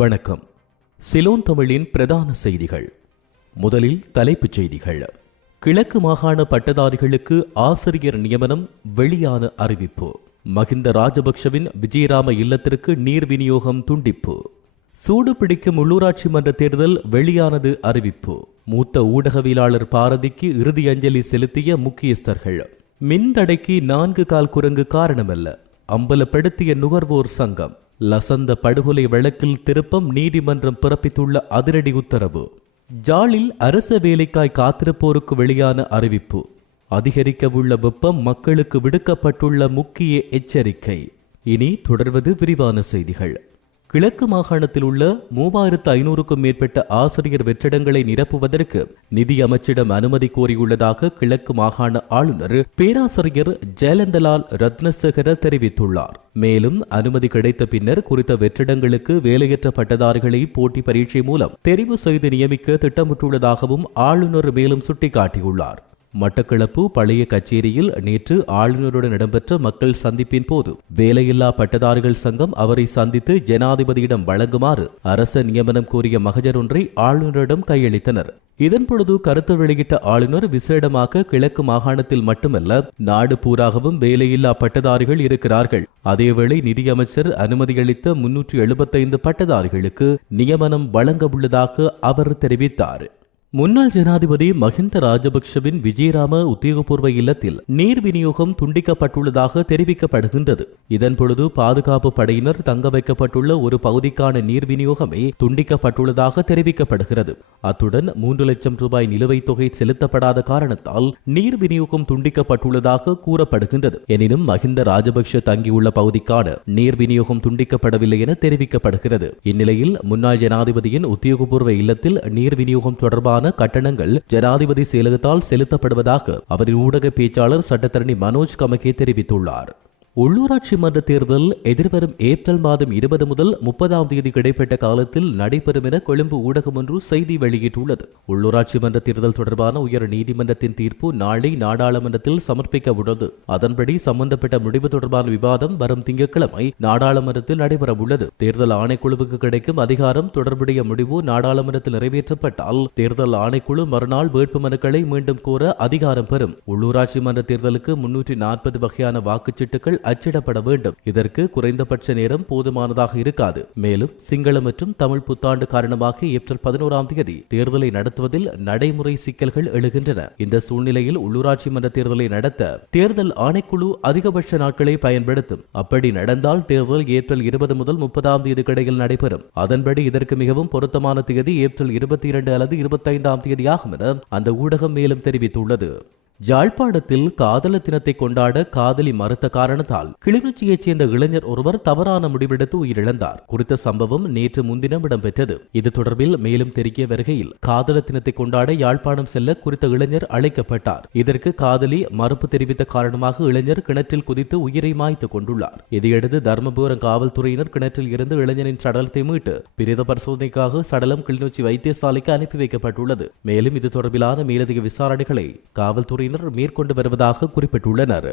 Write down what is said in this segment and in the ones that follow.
வணக்கம். சிலோன் தமிழின் பிரதான செய்திகள். முதலில் தலைப்புச் செய்திகள். கிழக்கு மாகாண பட்டதாரிகளுக்கு ஆசிரியர் நியமனம் வெளியான அறிவிப்பு. மஹிந்த ராஜபக்ஷவின் விஜயராம இல்லத்திற்கு நீர் விநியோகம் துண்டிப்பு. சூடு பிடிக்கும் உள்ளூராட்சி மன்ற தேர்தல் வெளியானது அறிவிப்பு. மூத்த ஊடகவியலாளர் பாரதிக்கு இறுதி அஞ்சலி செலுத்திய முக்கியஸ்தர்கள். மின்தடைக்கு 4 கால் குரங்கு காரணமல்ல, அம்பலப்படுத்திய நுகர்வோர் சங்கம். லசந்த படுகொலை வழக்கில் திருப்பம் நீதிமன்றம் பிறப்பித்துள்ள அதிரடி உத்தரவு. ஜாலில் அரச வேலைக்காய் காத்திருப்போருக்கு வெளியான அறிவிப்பு. அதிகரிக்கவுள்ள வெப்பம் மக்களுக்கு விடுக்கப்பட்டுள்ள முக்கிய எச்சரிக்கை. இனி தொடர்வது விரிவான செய்திகள். கிழக்கு மாகாணத்தில் உள்ள 3500க்கும் மேற்பட்ட ஆசிரியர் வெற்றிடங்களை நிரப்புவதற்கு நிதி அமைச்சிடம் அனுமதி கோரியுள்ளதாக கிழக்கு மாகாண ஆளுநர் பேராசிரியர் ஜெயலந்தலால் ரத்னசேகர தெரிவித்துள்ளார். மேலும் அனுமதி கிடைத்த பின்னர் குறித்த வெற்றிடங்களுக்கு வேலையற்ற பட்டதாரிகளை போட்டி பரீட்சை மூலம் தெரிவு செய்து நியமிக்க திட்டமிட்டுள்ளதாகவும் ஆளுநர் மேலும் சுட்டிக்காட்டியுள்ளார். மட்டக்களப்பு பழைய கச்சேரியில் நேற்று ஆளுநருடன் இடம்பெற்ற மக்கள் சந்திப்பின் போது வேலையில்லா பட்டதாரிகள் சங்கம் அவரை சந்தித்து ஜனாதிபதியிடம் வழங்குமாறு அரச நியமனம் கோரிய மகஜர் ஒன்றை ஆளுநரிடம் கையளித்தனர். இதன்பொழுது கருத்து வெளியிட்ட ஆளுநர் விசேடமாக கிழக்கு மாகாணத்தில் மட்டுமல்ல, நாடு பூராகவும் வேலையில்லா பட்டதாரிகள் இருக்கிறார்கள். அதேவேளை நிதியமைச்சர் அனுமதியளித்த 375 பட்டதாரிகளுக்கு நியமனம் வழங்க உள்ளதாக அவர் தெரிவித்தார். முன்னாள் ஜனாதிபதி மஹிந்த ராஜபக்ஷவின் விஜயராம உத்தியோகபூர்வ இல்லத்தில் நீர் விநியோகம் துண்டிக்கப்பட்டுள்ளதாக தெரிவிக்கப்படுகின்றது. இதன்பொழுது பாதுகாப்பு படையினர் தங்க வைக்கப்பட்டுள்ள ஒரு பகுதிக்கான நீர் விநியோகமே துண்டிக்கப்பட்டுள்ளதாக தெரிவிக்கப்படுகிறது. அத்துடன் 3 லட்சம் ரூபாய் நிலுவைத் தொகை செலுத்தப்படாத காரணத்தால் நீர் விநியோகம் துண்டிக்கப்பட்டுள்ளதாக கூறப்படுகின்றது. எனினும் மஹிந்த ராஜபக்ஷ தங்கியுள்ள பகுதிக்கான நீர் விநியோகம் துண்டிக்கப்படவில்லை என தெரிவிக்கப்படுகிறது. இந்நிலையில் முன்னாள் ஜனாதிபதியின் உத்தியோகபூர்வ இல்லத்தில் நீர் விநியோகம் தொடர்பான கட்டணங்கள் ஜனாதிபதி செயலகத்தால் செலுத்தப்படுவதாக அவரின் ஊடக பேச்சாளர் சட்டத்தரணி மனோஜ் கமகே தெரிவித்துள்ளார். உள்ளூராட்சி மன்ற தேர்தல் எதிர்வரும் ஏப்ரல் மாதம் 20 முதல் 30ஆம் தேதி இடைப்பட்ட காலத்தில் நடைபெறும் என கொழும்பு ஊடகம் ஒன்று செய்தி வெளியிட்டுள்ளது. உள்ளூராட்சி மன்ற தேர்தல் தொடர்பான உயர் நீதிமன்றத்தின் தீர்ப்பு நாளை நாடாளுமன்றத்தில் சமர்ப்பிக்க உள்ளது. அதன்படி சம்பந்தப்பட்ட முடிவு தொடர்பான விவாதம் வரும் திங்கட்கிழமை நாடாளுமன்றத்தில் நடைபெற உள்ளது. தேர்தல் ஆணைக்குழுவுக்கு கிடைக்கும் அதிகாரம் தொடர்புடைய முடிவு நாடாளுமன்றத்தில் நிறைவேற்றப்பட்டால் தேர்தல் ஆணைக்குழு மறுநாள் வேட்புமனுக்களை மீண்டும் கோர அதிகாரம் பெறும். உள்ளூராட்சி மன்ற தேர்தலுக்கு 340 வகையான வாக்குச்சீட்டுகள் அச்சிடப்பட வேண்டும். இதற்கு குறைந்தபட்ச நேரம் போதுமானதாக இருக்காது. மேலும் சிங்கள மற்றும் தமிழ் புத்தாண்டு காரணமாக ஏப்ரல் 11ஆம் தேதி தேர்தலை நடத்துவதில் நடைமுறை சிக்கல்கள் எழுகின்றன. இந்த சூழ்நிலையில் உள்ளூராட்சி மன்ற தேர்தலை நடத்த தேர்தல் ஆணைக்குழு அதிகபட்ச நாட்களை பயன்படுத்தும். அப்படி நடந்தால் தேர்தல் ஏப்ரல் 20 முதல் 30ஆம் தேதி இடையில் நடைபெறும். அதன்படி இதற்கு மிகவும் பொருத்தமான தேதி ஏப்ரல் 22 அல்லது 25ஆம் தேதியாகும் என அந்த ஊடகம் மேலும் தெரிவித்துள்ளது. யாழ்ப்பாணத்தில் காதலர் தினத்தை கொண்டாட காதலி மறுத்த காரணத்தால் கிளிநொச்சியைச் சேர்ந்த இளைஞர் ஒருவர் தவறான முடிவெடுத்து உயிரிழந்தார். குறித்த சம்பவம் நேற்று முன்தினம் இடம்பெற்றது. இது தொடர்பில் மேலும் தெரிய வருகையில் காதலர் தினத்தை கொண்டாட யாழ்ப்பாணம் செல்ல குறித்த இளைஞர் அழைக்கப்பட்டார். இதற்கு காதலி மறுப்பு தெரிவித்த காரணமாக இளைஞர் கிணற்றில் குதித்து உயிரை மாய்த்துக் கொண்டுள்ளார். இதையடுத்து தர்மபுரம் காவல்துறையினர் கிணற்றில் இருந்து இளைஞரின் சடலத்தை மீட்டு பிரேத பரிசோதனைக்காக சடலம் கிளிநொச்சி வைத்தியசாலைக்கு அனுப்பி வைக்கப்பட்டுள்ளது. மேலும் இது தொடர்பிலான மேலதிக விசாரணைகளை காவல்துறை மேற்கொண்டு வருவதாக குறிப்பிட்டுள்ளனர்.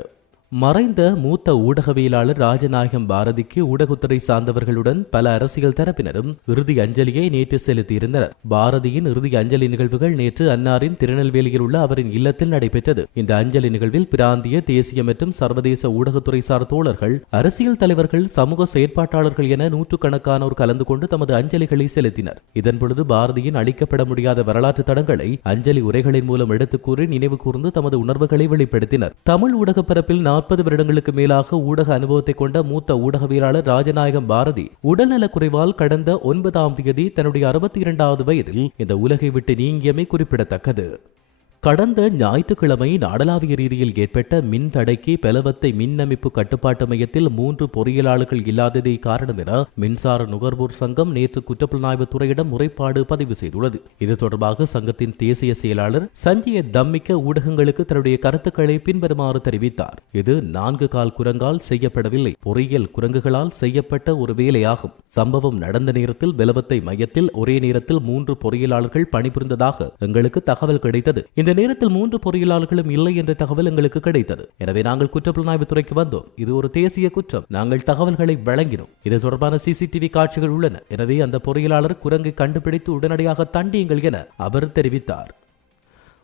மறைந்த மூத்த ஊடகவியலாளர் ராஜநாயகம் பாரதிக்கு ஊடகத்துறை சார்ந்தவர்களுடன் பல அரசியல் தரப்பினரும் இறுதி அஞ்சலியை நேற்று செலுத்தியிருந்தனர். பாரதியின் இறுதி அஞ்சலி நிகழ்வுகள் நேற்று அன்னாரின் திருநெல்வேலியில் உள்ள அவரின் இல்லத்தில் நடைபெற்றது. இந்த அஞ்சலி நிகழ்வில் பிராந்திய, தேசிய மற்றும் சர்வதேச ஊடகத்துறை சார் தோழர்கள், அரசியல் தலைவர்கள், சமூக செயற்பாட்டாளர்கள் என நூற்றுக்கணக்கானோர் கலந்து கொண்டு தமது அஞ்சலிகளை செலுத்தினர். இதன்பொழுது பாரதியின் அளிக்கப்பட முடியாத வரலாற்று தடங்களை அஞ்சலி உரைகளின் மூலம் எடுத்துக் கூறி நினைவு கூர்ந்து தமது உணர்வுகளை வெளிப்படுத்தினர். தமிழ் ஊடக பரப்பில் 40 வருடங்களுக்கு மேலாக ஊடக அனுபவத்தை கொண்ட மூத்த ஊடகவியலாளர் ராஜநாயகம் பாரதி உடல்நலக் குறைவால் கடந்த 9ஆம் தேதி தன்னுடைய 62வது வயதில் இந்த உலகை விட்டு நீங்கியமை குறிப்பிடத்தக்கது. கடந்த ஞாயிற்றுக்கிழமை நாடளாவிய ரீதியில் ஏற்பட்ட மின் தடைக்கு பெலவத்தை மின் அமைப்பு கட்டுப்பாட்டு மையத்தில் 3 பொறியியலாளர்கள் இல்லாததே காரணம் என மின்சார நுகர்வோர் சங்கம் நேற்று குற்றப்புலனாய்வு துறையிடம் முறைப்பாடு பதிவு செய்துள்ளது. இது தொடர்பாக சங்கத்தின் தேசிய செயலாளர் சஞ்சய தம்மிக்க ஊடகங்களுக்கு தன்னுடைய கருத்துக்களை பின்வருமாறு தெரிவித்தார். இது 4 கால் குரங்கால் செய்யப்படவில்லை, பொறியியல் குரங்குகளால் செய்யப்பட்ட ஒரு வேலையாகும். சம்பவம் நடந்த நேரத்தில் பெலவத்தை மையத்தில் ஒரே நேரத்தில் 3 பொறியியலாளர்கள் பணிபுரிந்ததாக எங்களுக்கு தகவல் கிடைத்தது. இந்த இந்த நேரத்தில் 3 பொறியியலாளர்களும் இல்லை என்ற தகவல் எங்களுக்கு கிடைத்தது. எனவே நாங்கள் குற்றப்புலனாய்வு துறைக்கு வந்தோம். இது ஒரு தேசிய குற்றம். நாங்கள் தகவல்களை வழங்கினோம். இது தொடர்பான CCTV காட்சிகள் உள்ளன. எனவே அந்த பொறியியலாளர் குரங்கை கண்டுபிடித்து உடனடியாக தண்டியுங்கள் என அவர் தெரிவித்தார்.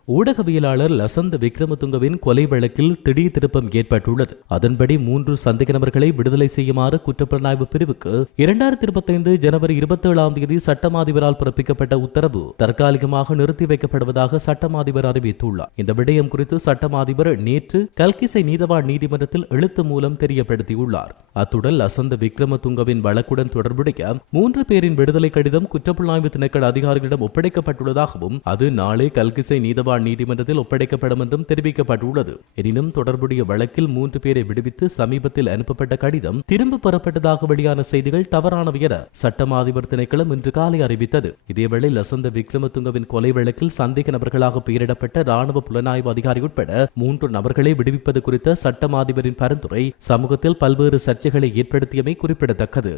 ஊடகவியலாளர் லசந்த விக்ரமதுங்கவின் கொலை வழக்கில் திடீர் திருப்பம் ஏற்பட்டுள்ளது. அதன்படி 3 சந்தேக நபர்களை விடுதலை செய்யுமாறு குற்றப்புலனாய்வு பிரிவுக்கு 2025 ஜனவரி 27 சட்டமாதிபரால் பிறப்பிக்கப்பட்ட உத்தரவு தற்காலிகமாக நிறுத்தி வைக்கப்படுவதாக சட்டமாதிபர் அறிவித்துள்ளார். இந்த விடயம் குறித்து சட்டமாதிபர் நேற்று கல்கிசை நீதவான் நீதிமன்றத்தில் எழுத்து மூலம் தெரியப்படுத்தியுள்ளார். அத்துடன் லசந்த விக்ரமதுங்கவின் வழக்குடன் தொடர்புடைய 3 பேரின் விடுதலை கடிதம் குற்றப்புலனாய்வு திணைக்கள அதிகாரிகளிடம் ஒப்படைக்கப்பட்டுள்ளதாகவும் அது நாளை கல்கிசை நீதவான் நீதிமன்றத்தில் ஒப்படைக்கப்படும் என்றும் தெரிவிக்கப்பட்டுள்ளது. எனினும் தொடர்புடைய வழக்கில் 3 பேரை விடுவித்து சமீபத்தில் அனுப்பப்பட்ட கடிதம் திரும்ப பெறப்பட்டதாக வெளியான செய்திகள் தவறானவை என சட்டமா அதிபர் திணைக்களம் இன்று காலை அறிவித்தது. இதேவேளை லசந்த விக்ரமதுங்கவின் கொலை வழக்கில் சந்தேக நபர்களாக பெயரிடப்பட்ட ராணுவ புலனாய்வு அதிகாரி உட்பட 3 நபர்களை விடுவிப்பது குறித்த சட்டமா அதிபரின் பரிந்துரை சமூகத்தில் பல்வேறு சர்ச்சைகளை ஏற்படுத்தியமை குறிப்பிடத்தக்கது.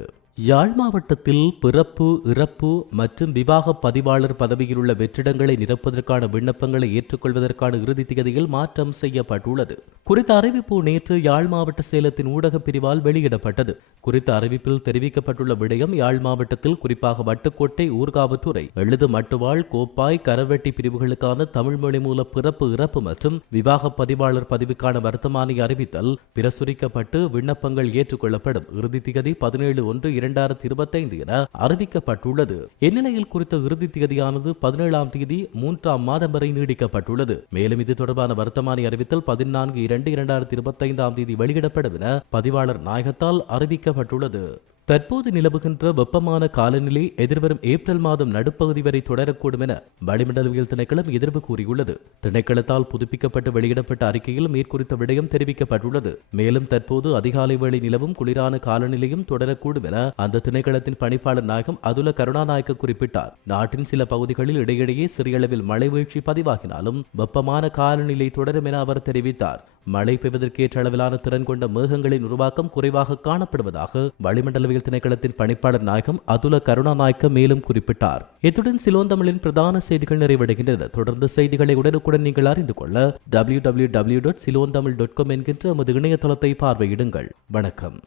யாழ் மாவட்டத்தில் பிறப்பு, இறப்பு மற்றும் விவாக பதிவாளர் பதவியில் உள்ள வெற்றிடங்களை நிரப்புவதற்கான விண்ணப்பங்களை ஏற்றுக்கொள்வதற்கான இறுதி தேதியில் மாற்றம் செய்யப்பட்டுள்ளது. குறித்த அறிவிப்பு நேற்று யாழ் மாவட்ட சேலத்தின் ஊடக பிரிவால் வெளியிடப்பட்டது. குறித்த அறிவிப்பில் தெரிவிக்கப்பட்டுள்ள விடயம் யாழ் மாவட்டத்தில் குறிப்பாக வட்டுக்கோட்டை, ஊர்காவற்றுறை, எழுது மட்டுவாள், கோப்பாய், கரவெட்டி பிரிவுகளுக்கான தமிழ் மொழி மூல பிறப்பு, இறப்பு மற்றும் விவாக பதிவாளர் பதவிக்கான வர்த்தமானி அறிவித்தல் பிரசுரிக்கப்பட்டு விண்ணப்பங்கள் ஏற்றுக்கொள்ளப்படும். இறுதி தேதி 17/1/2025 என அறிவிக்கப்பட்டுள்ளது. இந்நிலையில் குறித்த இறுதி தேதியானது 17ஆம் தேதி 3ஆம் மாதம் வரை நீடிக்கப்பட்டுள்ளது. மேலும் இது தொடர்பான வர்த்தமானி அறிவித்தல் 14/2/2025 வெளியிடப்படும் என பதிவாளர் நாயகத்தால் அறிவிக்கப்பட்டுள்ளது. தற்போது நிலவுகின்ற வெப்பமான காலநிலை எதிர்வரும் ஏப்ரல் மாதம் நடுப்பகுதி வரை தொடரக்கூடும் என வளிமண்டலவியல் திணைக்களம் எதிர்ப்பு கூறியுள்ளது. திணைக்களத்தால் புதுப்பிக்கப்பட்டு வெளியிடப்பட்ட அறிக்கையில் மேற்குறித்த விடயம் தெரிவிக்கப்பட்டுள்ளது. மேலும் தற்போது அதிகாலை வேளை நிலவும் குளிரான காலநிலையும் தொடரக்கூடும் என அந்த திணைக்களத்தின் பணிப்பாளர் நாயகம் அதுல கருணாநாயக்க குறிப்பிட்டார். நாட்டின் சில பகுதிகளில் இடையிடையே சிறிய அளவில் மழை வீழ்ச்சி பதிவாகினாலும் வெப்பமான காலநிலை தொடரும் என அவர் தெரிவித்தார். மழை பெய்வதற்கேற்ற அளவிலான திறன் கொண்ட மேகங்களின் உருவாக்கம் குறைவாக காணப்படுவதாக வளிமண்டலவியல் திணைக்களத்தின் பணிப்பாளர் நாயகம் அதுல கருணாநாயக்க மேலும் குறிப்பிட்டார். இத்துடன் சிலோன் தமிழின் பிரதான செய்திகள் நிறைவடைகின்றன. தொடர்ந்து செய்திகளை உடனுக்குடன் நீங்கள் அறிந்து கொள்ள www.silontamil.com என்கின்ற நமது இணையதளத்தை பார்வையிடுங்கள். வணக்கம்.